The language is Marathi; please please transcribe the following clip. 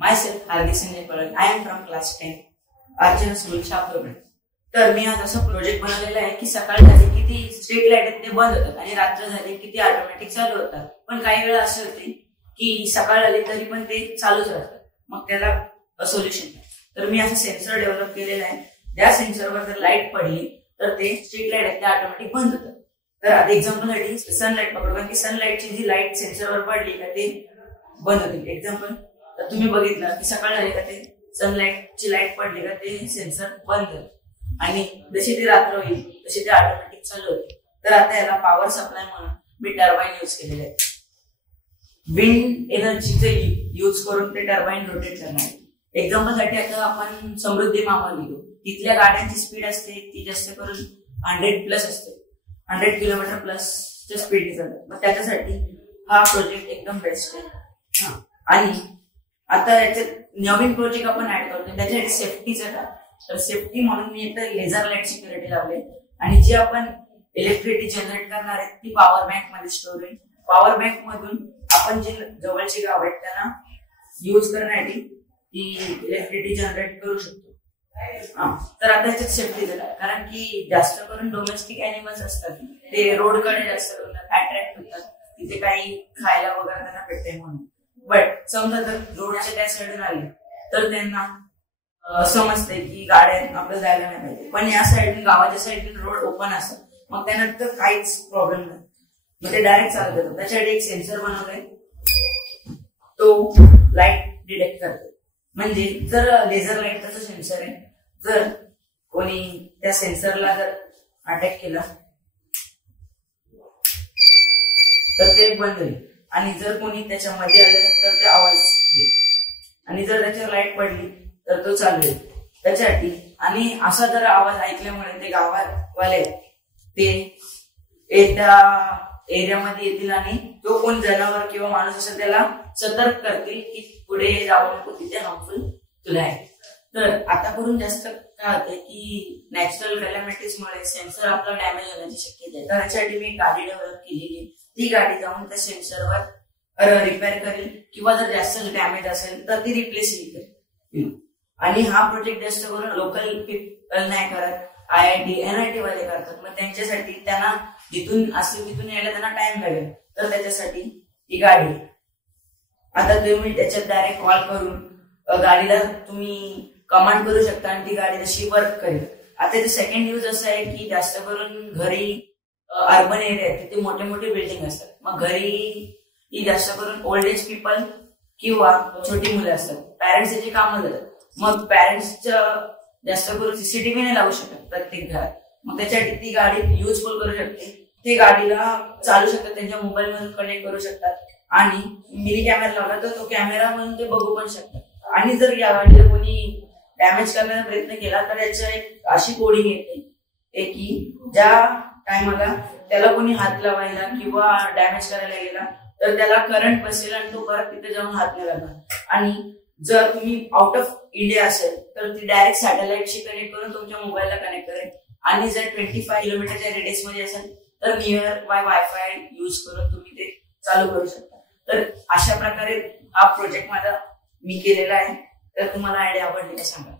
Myself, Hardik Sanjay Palak. I am from class 10, Archana School, Shapurpet. तर मी आज असं प्रोजेक्ट बनवलेला आहे की सकाळ झाली की ती स्ट्रीट लाईट आहेत ते बंद होतात आणि रात्र झाली की ती ऑटोमॅटिक चालू होतात. पण काही वेळा असं होते की सकाळ झाली तरी पण ते चालूच राहतात. मग त्याला सोल्युशन आहे. तर मी असं सेन्सर डेव्हलप केलेला आहे. त्या सेन्सरवर जर लाईट पडली तर ते स्ट्रीट लाईट आहेत ते ऑटोमॅटिक बंद होतात. तर आता एक्झाम्पल साठी सनलाईट पकडू, कारण की सनलाईटची जी लाईट सेन्सरवर पडली का ते बंद होतील. एक्झाम्पल तर तुम्ही बघितलं की सकाळ झाली का ते सनलाईटची लाईट पडली का ते सेन्सर बंद झालं आणि जशी ती रात्र होईल तशी ते ऑटोमॅटिक चालू होते. तर आता याला पॉवर सप्लाय म्हणून मी टर्बाईन यूज केलेले आहे. विंड एनर्जीचे यूज करून ते टर्बाईन रोटेट करणार. एक्झाम्पल साठी आता आपण समृद्धी मामा लिहू. तिथल्या गाड्यांची स्पीड असते ती जास्त करून 100+ असते. 100 किलोमीटर प्लसच्या स्पीड चालतात. मग त्याच्यासाठी हा प्रोजेक्ट एकदम बेस्ट आहे. आणि आता याच्यात नवीन प्रोजेक्ट आपण ऍड करतो त्याच्यासाठी सेफ्टीचं का, तर सेफ्टी म्हणून मी एकदा लेझर लाईट सिक्युरिटी लावले आणि जे आपण इलेक्ट्रिसिटी जनरेट करणार आहे ती पॉवर बँक मध्ये स्टोर होईल. पॉवर बँक मधून आपण जे जवळची गाव आहेत त्यांना यूज करण्यासाठी ती इलेक्ट्रिसिटी जनरेट करू शकतो. तर आता याच्यात सेफ्टी झाला, कारण की जास्त करून डोमेस्टिक अॅनिमल्स असतात ते रोडकडे जास्त करून अट्रॅक्ट होतात. तिथे काही खायला वगैरे त्यांना भेटते म्हणून. बट समजा जर रोडच्या त्या साईडून आले तर त्यांना समजतंय की गाड्या आपल्याला जायला नाही पाहिजे. पण या साईडून गावाच्या साईडून रोड ओपन असतात मग त्यानंतर काहीच प्रॉब्लेम नाही. मग ते डायरेक्ट चालत येतात. त्याच्यासाठी एक सेन्सर बनवलाय तो लाईट डिटेक्ट करतो. म्हणजे जर लेझर लाईट त्याचं सेन्सर आहे, जर कोणी त्या सेन्सरला जर अटॅक केला तर ते बंद होईल आणि जर कोणी त्याच्यामध्ये आलं तर ते आवाज देईल आणि जर त्याच्यावर लाईट पडली तर तो चालू होईल त्याच्यासाठी. आणि असा जर आवाज ऐकल्यामुळे ते गावावाले ते त्या एरियामध्ये येतील आणि जो कोण जनावर किंवा माणूस असेल त्याला सतर्क करतील की पुढे जाऊ नको, तिथे हार्मफुल तुला आहे. तर आता करून जास्त काय होते की नॅचरल कॅलॅमिटीजमुळे सेन्सर आपला डॅमेज होण्याची शक्यता आहे. तर त्याच्यासाठी मी गाडी डेव्हलप केलेली. ती गाडी जाऊन त्या सेन्सरवर रिपेअर करेल किंवा जर जास्त डॅमेज असेल तर ती रिप्लेस करेल. आणि हा प्रोजेक्ट जास्त करून लोकल पीपल नाही करत, IIT NIT वाले करतात. मग त्यांच्यासाठी त्यांना जिथून असतील तिथून यायला त्यांना टाइम लागेल. तर त्याच्यासाठी ही गाडी आता तुम्ही त्याच्यात डायरेक्ट कॉल करून गाडीला तुम्ही कमांड करू शकता आणि ती गाडी तशी वर्क करेल. आता त्याचं सेकंड यूज असं आहे की जास्त करून घरी अर्बन एरिया तिथे मोठे मोठे बिल्डिंग असतात. मग घरी जास्त करून ओल्ड एज पीपल किंवा छोटी मुलं असतात. पॅरेंट्स याची कामं जातात. मग पॅरेंट्सचं जास्त करून सीसीटीव्ही नाही लावू शकत प्रत्येक घरात. मग त्याच्यासाठी ती गाडी युजफुल करू शकते. ते गाडीला चालू शकतात, त्यांच्या मोबाईल मधून कनेक्ट करू शकतात आणि मिनी कॅमेरा लावला तर तो कॅमेरा म्हणून ते बघू पण शकतात. आणि जर या गाडीला कोणी डॅमेज करण्याचा प्रयत्न केला तर याच्या एक अशी कोडिंग येते की ज्या टायमाला त्याला कोणी हात लावायला किंवा डॅमेज करायला गेला तर त्याला करंट बसेल आणि तो परत तिथे जाऊन हात नाही लागणार. आणि जर तुम्ही आउट ऑफ इंडिया असेल तर ती डायरेक्ट सॅटेलाइटशी कनेक्ट करून तुमच्या मोबाईलला कनेक्ट करेल. आणि जर 25 किलोमीटरच्या रेडियस मध्ये असेल तर नियर बाय वायफाय यूज करून तुम्ही ते चालू करू शकता. तर अशा प्रकारे हा प्रोजेक्ट माझा मी केलेला आहे. तर तुम्हाला आयडिया आवडली का सांगा.